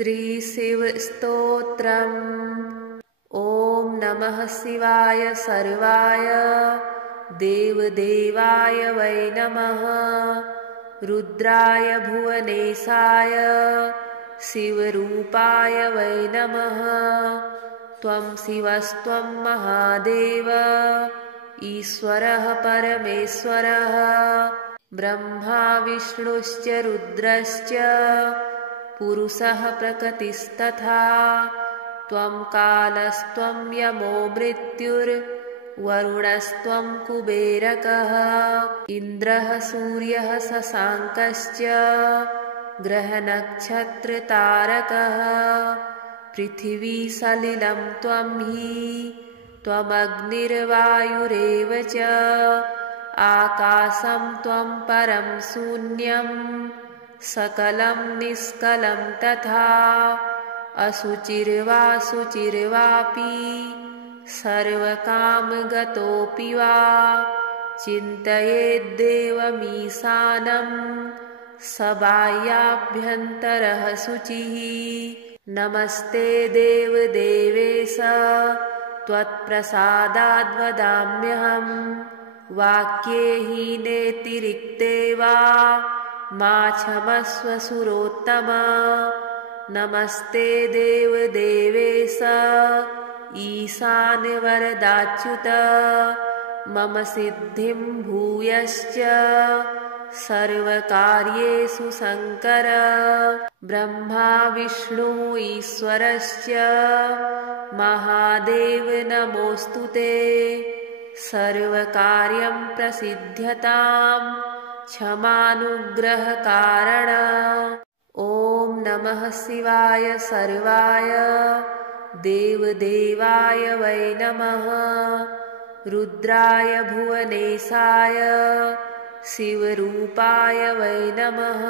श्रीशिवस्तोत्रम्। ॐ नमः शिवाय सर्वाय देवदेवाय वै नमः। रुद्राय भुवनेशाय शिवरूपाय वै नमः। त्वं शिवस्त्वं महादेव ईश्वरः परमेश्वरः। ब्रह्मा विष्णुश्च रुद्रश्च पुरुषः प्रकृतिस्तथा। त्वं कालस्त्वं यमो मृत्युर्वरुणस्त्वं कुबेरकः। इन्द्रः सूर्यः शशाङ्कश्च ग्रहनक्षत्रतारकः। पृथिवी सलिलं त्वं हि त्वमग्निर्वायुरेव च। आकाशं त्वं परं शून्यं सकलं निष्कलं तथा। अशुचिर्वाशुचिर्वापि सर्वकामगतोऽपि वा। चिन्तयेद्देवमीशानं स बाह्याभ्यन्तरः शुचिः। नमस्ते देवदेवेश त्वत्प्रसादाद्वदाम्यहम्। वाक्ये हीनेतिरिक्ते वा मा क्षमस्व सुरोत्तम। नमस्ते देवदेवेश ईशानवरदाच्युत। मम सिद्धिं भूयश्च सर्वकार्येषु शङ्कर। ब्रह्मा विष्णु ईश्वरश्च महादेव नमोऽस्तु ते। सर्वकार्यं प्रसिद्ध्यतां क्षमानुग्रहकारण। ॐ नमः शिवाय सर्वाय देवदेवाय वै नमः। रुद्राय भुवनेशाय शिवरूपाय वै नमः।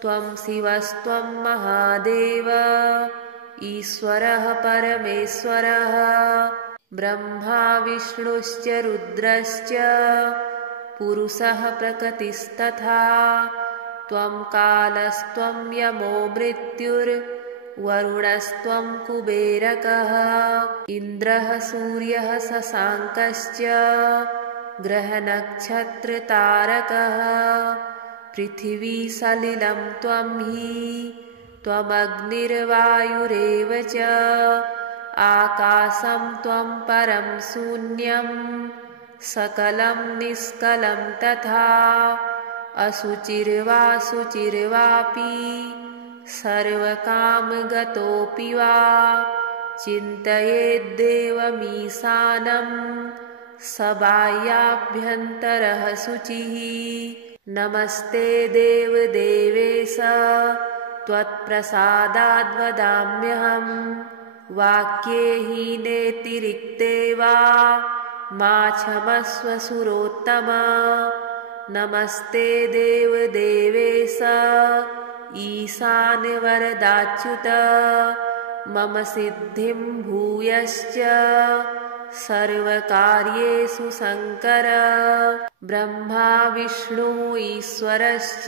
त्वं शिवस्त्वं महादेव ईश्वरः परमेश्वरः। ब्रह्मा विष्णुश्च रुद्रश्च पुरुषः प्रकृतिस्तथा। त्वं कालस्त्वं यमो मृत्युर्वरुणस्त्वं कुबेरकः। इन्द्रः सूर्यः शशाङ्कश्च ग्रहनक्षत्रतारकः। पृथिवी सलिलं त्वं हि त्वमग्निर्वायुरेव च। आकाशं त्वं परं शून्यं सकलं निष्कलं तथा। अशुचिर्वाशुचिर्वापि सर्वकामगतोऽपि वा। चिन्तयेद्देवमीशानं स बाह्याभ्यन्तरः शुचिः। नमस्ते देवदेवेश त्वत्प्रसादाद्वदाम्यहम्। वाक्ये हीनेतिरिक्ते वा मा क्षमस्व सुरोत्तम। नमस्ते देवदेवेश ईशानवरदाच्युत। मम सिद्धिं भूयश्च सर्वकार्येषु शङ्कर। ब्रह्मा विष्णु ईश्वरश्च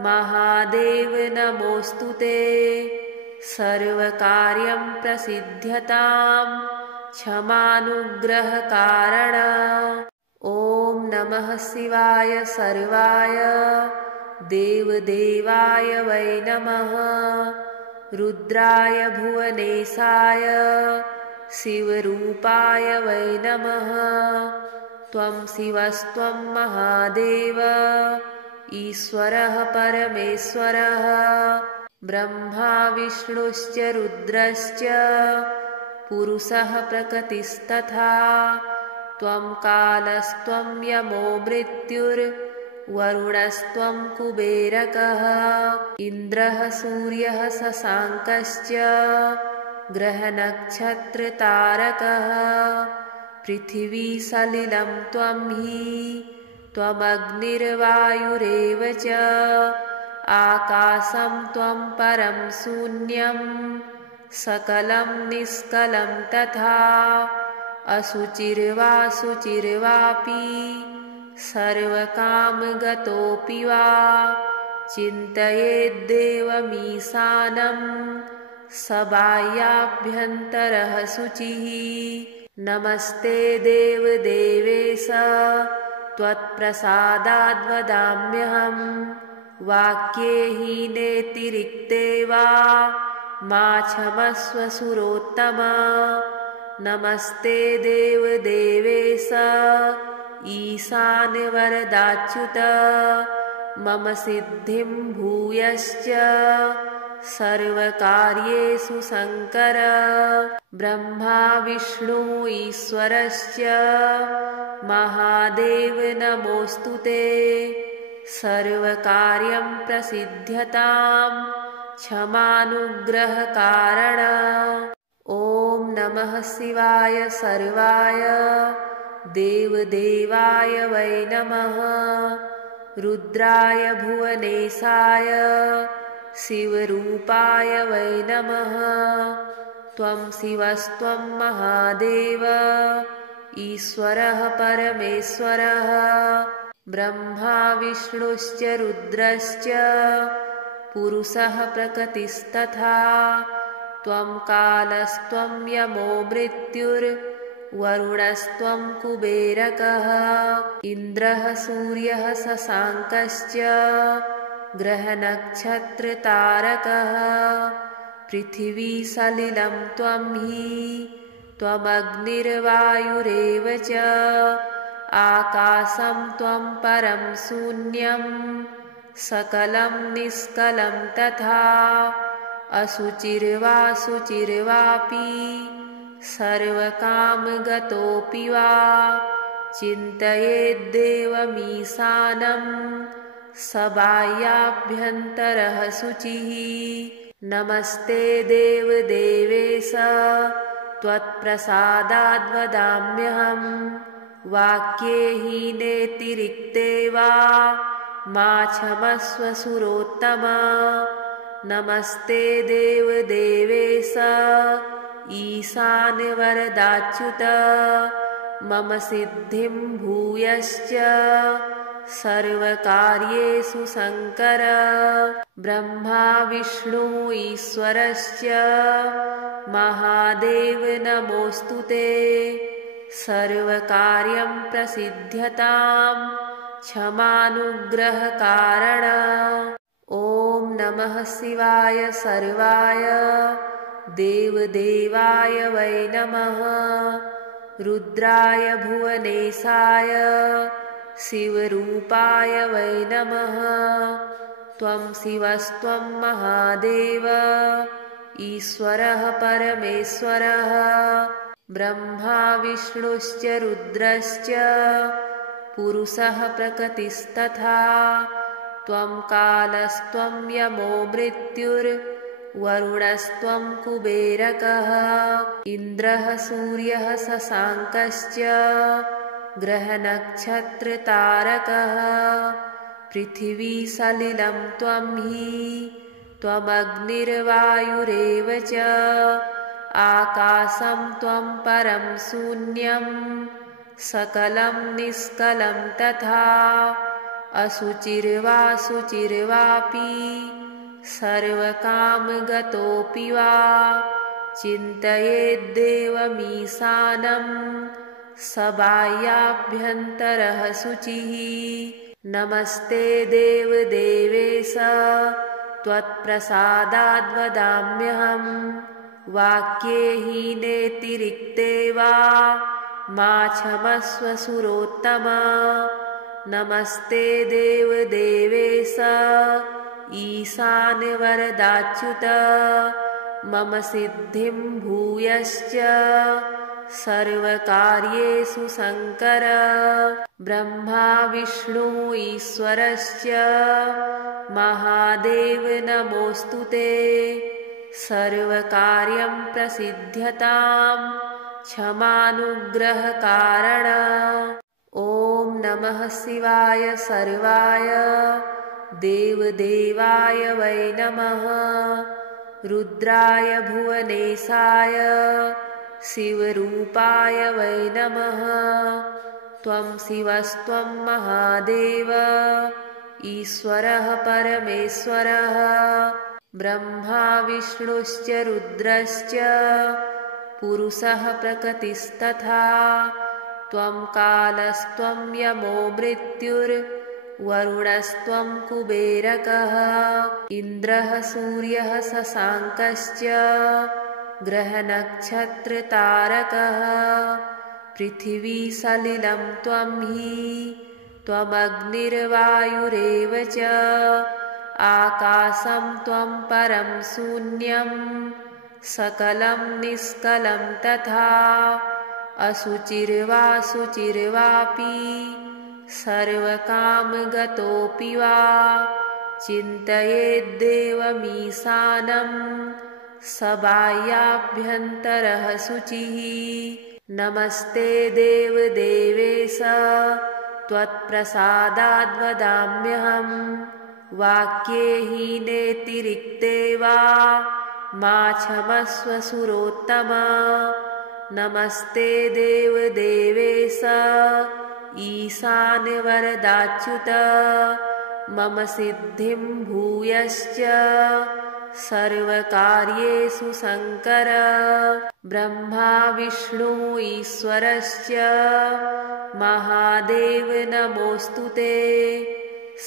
महादेव नमोऽस्तु ते। सर्वकार्यं प्रसिद्ध्यतां क्षमानुग्रहकारण। ॐ नमः शिवाय सर्वाय देवदेवाय वै नमः। रुद्राय भुवनेशाय शिवरूपाय वै नमः। त्वं शिवस्त्वं महादेव ईश्वरः परमेश्वरः। ब्रह्मा विष्णुश्च रुद्रश्च पुरुषः प्रकृतिस्तथा। त्वं कालस्त्वं यमो मृत्युर्वरुणस्त्वं कुबेरकः। इन्द्रः सूर्यः शशाङ्कश्च ग्रहनक्षत्रतारकः। पृथिवी सलिलं त्वं हि त्वमग्निर्वायुरेव च। आकाशं त्वं परं शून्यं सकलं निष्कलं तथा। अशुचिर्वाशुचिर्वापि सर्वकामगतोऽपि वा चिन्तयेद्देवमीशानं स बाह्याभ्यन्तरः शुचिः। नमस्ते देवदेवेश त्वत्प्रसादाद्वदाम्यहम् वाक्ये हीनेतिरिक्ते वा मा क्षमस्व सुरोत्तम। नमस्ते देवदेवेश ईशानवरदाच्युत मम सिद्धिं भूयश्च सर्वकार्येषु शङ्कर। ब्रह्मा विष्णु ईश्वरश्च महादेव नमोऽस्तु ते। सर्वकार्यं प्रसिद्ध्यतां क्षमानुग्रहकारण। ॐ नमः शिवाय सर्वाय देवदेवाय वै नमः। रुद्राय भुवनेशाय शिवरूपाय वै नमः। त्वं शिवस्त्वं महादेव ईश्वरः परमेश्वरः। ब्रह्मा विष्णुश्च रुद्रश्च पुरुषः प्रकृतिस्तथा। त्वं कालस्त्वं यमो मृत्युर्वरुणस्त्वं कुबेरकः। इन्द्रः सूर्यः शशाङ्कश्च ग्रहनक्षत्रतारकः। पृथिवी सलिलं त्वं हि त्वमग्निर्वायुरेव च। आकाशं त्वं परं शून्यं सकलं निष्कलं तथा। अशुचिर्वा शुचिर्वापि सर्वकामगतोऽपि वा चिन्तयेद्देवमीशानं स बाह्याभ्यन्तरः शुचिः। नमस्ते देवदेवेश त्वत्प्रसादाद्वदाम्यहम् वाक्ये हीनेतिरिक्ते वा मा क्षमस्व सुरोत्तम। नमस्ते देवदेवेश ईशानवरदाच्युत मम सिद्धिं भूयश्च सर्वकार्येषु शङ्कर। ब्रह्मा विष्णु ईश्वरश्च महादेव नमोऽस्तु ते। सर्वकार्यं प्रसिद्ध्यतां क्षमानुग्रहकारण। ॐ नमः शिवाय सर्वाय देवदेवाय वै नमः। रुद्राय भुवनेशाय शिवरूपाय वै नमः। त्वं शिवस्त्वं महादेव ईश्वरः परमेश्वरः। ब्रह्मा विष्णुश्च रुद्रश्च पुरुषः प्रकृतिस्तथा। त्वं कालस्त्वं यमो मृत्युर्वरुणस्त्वं कुबेरकः। इन्द्रः सूर्यः शशाङ्कश्च ग्रहनक्षत्रतारकः। पृथिवी सलिलं त्वं हि त्वमग्निर्वायुरेव च। आकाशं त्वं परं शून्यं सकलं निष्कलं तथा। अशुचिर्वा शुचिर्वापि सर्वकामगतोऽपि वा चिन्तयेद्देवमीशानं स बाह्याभ्यन्तरः शुचिः। नमस्ते देवदेवेश त्वत्प्रसादाद्वदाम्यहम् वाक्ये हीनेतिरिक्ते वा मा क्षमस्व सुरोत्तम। नमस्ते देवदेवेश ईशानवरदाच्युत मम सिद्धिं भूयश्च सर्वकार्येषु शङ्कर। ब्रह्मा विष्णु ईश्वरश्च महादेव नमोऽस्तु ते। सर्वकार्यं प्रसिद्ध्यतां क्षमानुग्रहकारण। ॐ नमः शिवाय सर्वाय देवदेवाय वै नमः। रुद्राय भुवनेशाय शिवरूपाय वै नमः। त्वं शिवस्त्वं महादेव ईश्वरः परमेश्वरः ब्रह्मा विष्णुश्च रुद्रश्च पुरुषः प्रकृतिस्तथा त्वं कालस्त्वं यमो मृत्युर्वरुणस्त्वं कुबेरकः इन्द्रः सूर्यः शशाङ्कश्च ग्रहनक्षत्रतारकः पृथिवी सलिलं त्वं हि त्वमग्निर्वायुरेव च आकाशं त्वं परं शून्यं सकलं निष्कलं तथा अशुचिर्वा शुचिर्वापि सर्वकामगतोऽपि वा चिन्तयेद्देवमीशानं स बाह्याभ्यन्तरः शुचिः नमस्ते देवदेवेश त्वत्प्रसादाद्वदाम्यहं वाक्ये हीनेतिरिक्ते वा मा क्षमस्व सुरोत्तम नमस्ते देवदेवेश ईशानवरदाच्युत मम सिद्धिं भूयश्च सर्वकार्येषु शङ्कर ब्रह्मा विष्णु ईश्वरश्च महादेव नमोऽस्तु ते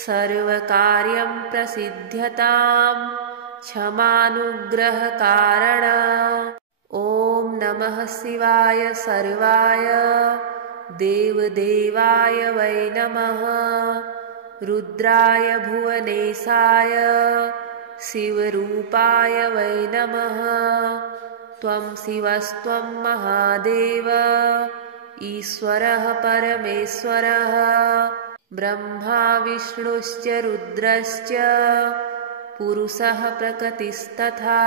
सर्वकार्यं प्रसिद्ध्यतां क्षमानुग्रहकारण ॐ नमः शिवाय सर्वाय देवदेवाय वै नमः रुद्राय भुवनेशाय शिवरूपाय वै नमः त्वं शिवस्त्वं महादेव ईश्वरः परमेश्वरः ब्रह्मा विष्णुश्च रुद्रश्च पुरुषः प्रकृतिस्तथा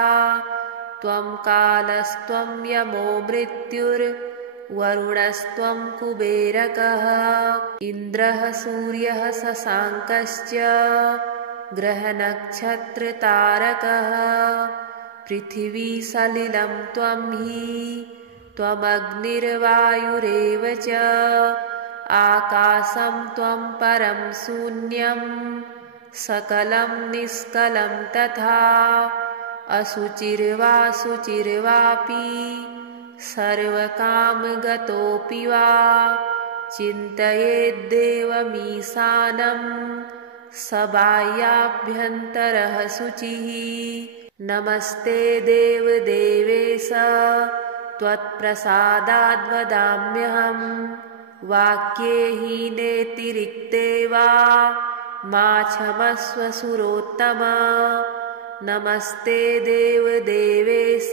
त्वं कालस्त्वं यमो मृत्युर्वरुणस्त्वं कुबेरकः इन्द्रः सूर्यः शशाङ्कश्च ग्रहनक्षत्रतारकः पृथिवी सलिलं त्वं हि त्वमग्निर्वायुरेव च आकाशं त्वं परं शून्यं सकलं निष्कलं तथा अशुचिर्वा शुचिर्वापि सर्वकामगतोऽपि वा चिन्तयेद्देवमीशानं स बाह्याभ्यन्तरः शुचिः नमस्ते देवदेवेश त्वत्प्रसादाद्वदाम्यहं वाक्ये हीनेतिरिक्ते वा मा क्षमस्व सुरोत्तम नमस्ते देवदेवेश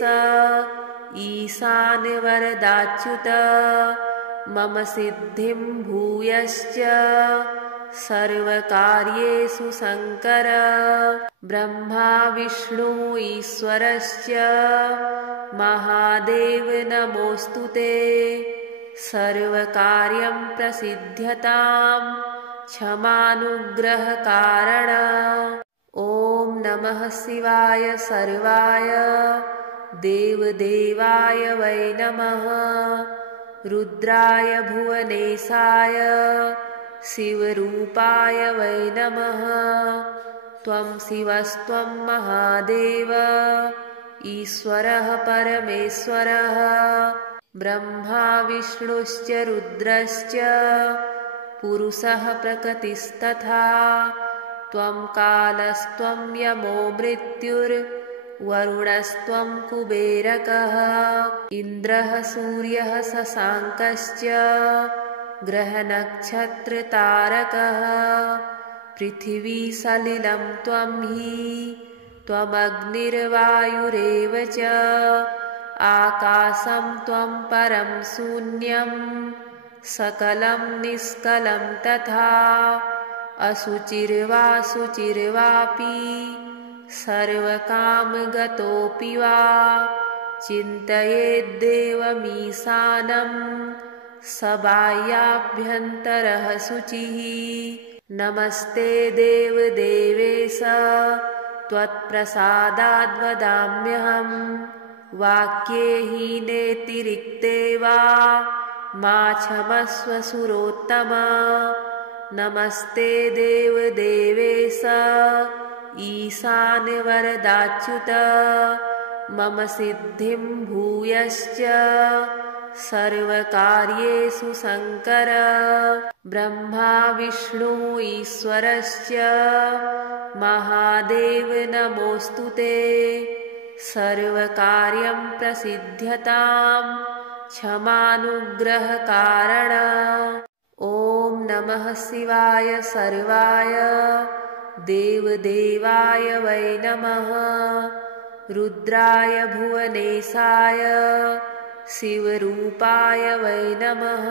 ईशानवरदाच्युत मम सिद्धिं भूयश्च सर्वकार्येषु शङ्कर ब्रह्मा विष्णु ईश्वरश्च महादेव नमोऽस्तु ते सर्वकार्यं प्रसिद्ध्यतां क्षमानुग्रहकारण ॐ नमः शिवाय सर्वाय देवदेवाय वै नमः रुद्राय भुवनेशाय शिवरूपाय वै नमः त्वं शिवस्त्वं महादेव ईश्वरः परमेश्वरः ब्रह्मा विष्णुश्च रुद्रश्च पुरुषः प्रकृतिस्तथा त्वं कालस्त्वं यमो मृत्युर्वरुणस्त्वं कुबेरकः इन्द्रः सूर्यः शशाङ्कश्च ग्रहनक्षत्रतारकः पृथिवी सलिलं त्वं हि त्वमग्निर्वायुरेव च आकाशं त्वं परं शून्यं सकलं निष्कलं तथा अशुचिर्वा शुचिर्वापि सर्वकामगतोऽपि वा चिन्तयेद्देवमीशानं स बाह्याभ्यन्तरः शुचिः नमस्ते देवदेवेश त्वत्प्रसादाद्वदाम्यहं वाक्ये हीनेतिरिक्ते वा मा क्षमस्व सुरोत्तम नमस्ते देवदेवेश ईशानवरदाच्युत मम सिद्धिं भूयश्च सर्वकार्येषु शङ्कर ब्रह्मा विष्णु ईश्वरश्च महादेव नमोऽस्तु ते सर्वकार्यं प्रसिद्ध्यतां क्षमानुग्रहकारण ॐ नमः शिवाय सर्वाय देवदेवाय वै नमः रुद्राय भुवनेशाय शिवरूपाय वै नमः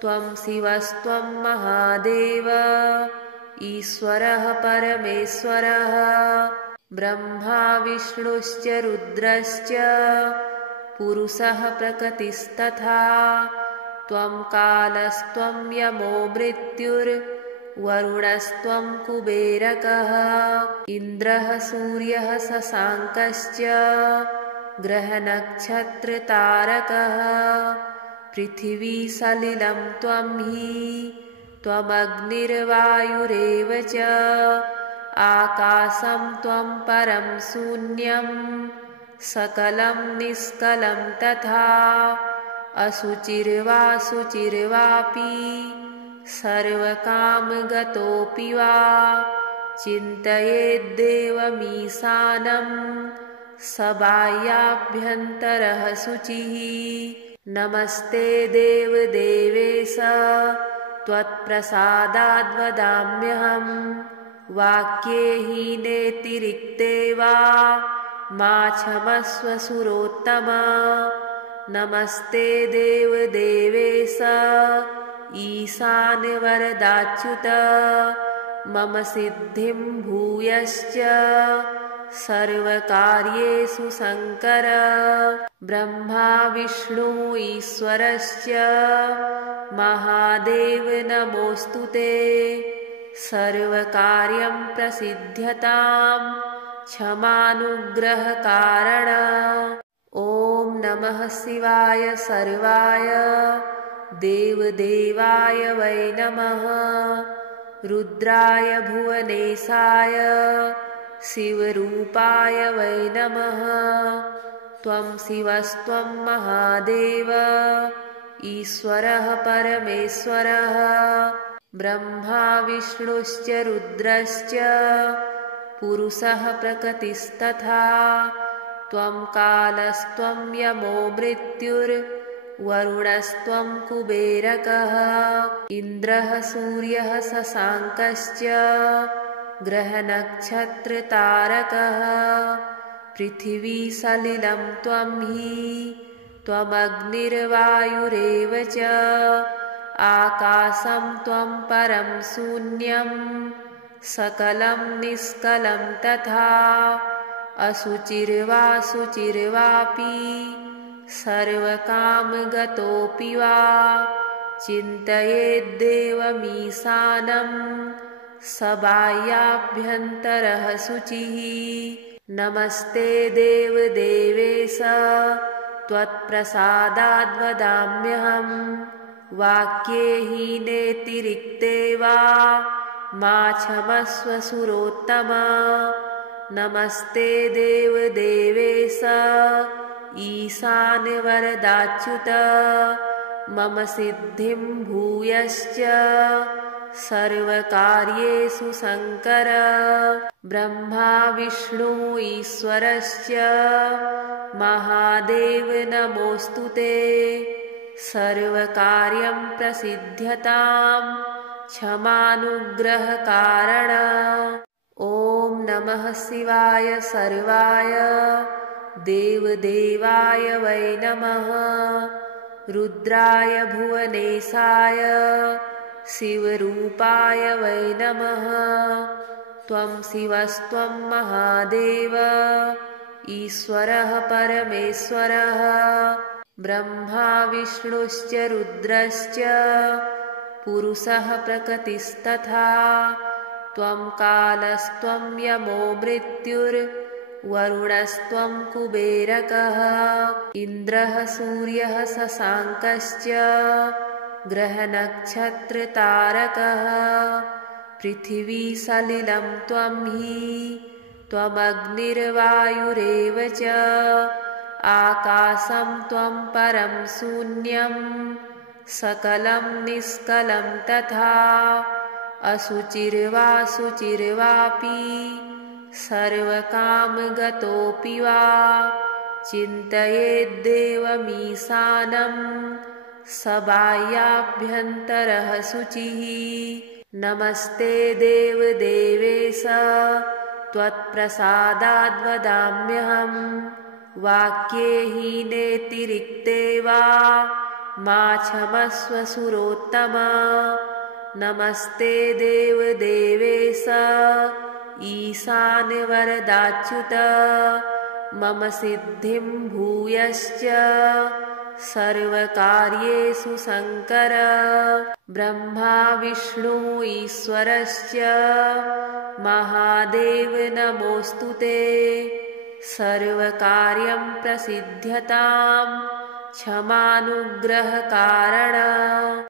त्वं शिवस्त्वं महादेव ईश्वरः परमेश्वरः ब्रह्मा विष्णुश्च रुद्रश्च पुरुषः प्रकृतिस्तथा त्वं कालस्त्वं यमो मृत्युर्वरुणस्त्वं कुबेरकः इन्द्रः सूर्यः शशाङ्कश्च ग्रहनक्षत्रतारकः पृथिवी सलिलं त्वं हि त्वमग्निर्वायुरेव च आकाशं त्वं परं शून्यं सकलं निष्कलं तथा अशुचिर्वा शुचिर्वापि सर्वकामगतोऽपि वा चिन्तयेद्देवमीशानं स बाह्याभ्यन्तरः शुचिः नमस्ते देवदेवेश त्वत्प्रसादाद्वदाम्यहं वाक्ये हीनेतिरिक्ते वा मा क्षमस्व सुरोत्तम नमस्ते देवदेवेश ईशानवरदाच्युत मम सिद्धिं भूयश्च सर्वकार्येषु शङ्कर ब्रह्मा विष्णु ईश्वरश्च महादेव नमोऽस्तु ते सर्वकार्यं प्रसिद्ध्यतां क्षमानुग्रहकारण ॐ नमः शिवाय सर्वाय देवदेवाय वै नमः रुद्राय भुवनेशाय शिवरूपाय वै नमः त्वं शिवस्त्वं महादेव ईश्वरः परमेश्वरः ब्रह्मा विष्णुश्च रुद्रश्च पुरुषः प्रकृतिस्तथा त्वं कालस्त्वं यमो मृत्युर्वरुणस्त्वं कुबेरकः इन्द्रः सूर्यः शशाङ्कश्च ग्रहनक्षत्रतारकः पृथिवी सलिलं त्वं हि त्वमग्निर्वायुरेव च आकाशं त्वं परं शून्यं सकलं निष्कलं तथा अशुचिर्वा शुचिर्वापि सर्वकामगतोऽपि वा चिन्तयेद्देवमीशानं स बाह्याभ्यन्तरः शुचिः नमस्ते देवदेवेश त्वत्प्रसादाद्वदाम्यहं वाक्ये हीनेतिरिक्ते वा मा क्षमस्व सुरोत्तम नमस्ते देवदेवेश ईशानवरदाच्युत मम सिद्धिं भूयश्च सर्वकार्येषु शङ्कर ब्रह्मा विष्णु ईश्वरश्च महादेव नमोऽस्तु ते सर्वकार्यं प्रसिद्ध्यतां क्षमानुग्रहकारण ॐ नमः शिवाय सर्वाय देवदेवाय वै नमः रुद्राय भुवनेशाय शिवरूपाय वै नमः त्वं शिवस्त्वं महादेव ईश्वरः परमेश्वरः ब्रह्मा विष्णुश्च रुद्रश्च पुरुषः प्रकृतिस्तथा त्वं कालस्त्वं यमो मृत्युर्वरुणस्त्वं कुबेरकः इन्द्रः सूर्यः शशाङ्कश्च ग्रहनक्षत्रतारकः पृथिवी सलिलं त्वं हि त्वमग्निर्वायुरेव च आकाशं त्वं परं शून्यं सकलं निष्कलं तथा अशुचिर्वा शुचिर्वापि सर्वकामगतोऽपि वा चिन्तयेद्देवमीशानं स बाह्याभ्यन्तरः शुचिः नमस्ते देवदेवेश त्वत्प्रसादाद्वदाम्यहं वाक्ये हीनेतिरिक्ते वा मा क्षमस्व सुरोत्तम नमस्ते देवदेवेश ईशानवरदाच्युत मम सिद्धिं भूयश्च सर्वकार्येषु शङ्कर ब्रह्मा विष्णु ईश्वरश्च महादेव नमोऽस्तु ते सर्वकार्यं प्रसिद्ध्यतां क्षमानुग्रहकारण।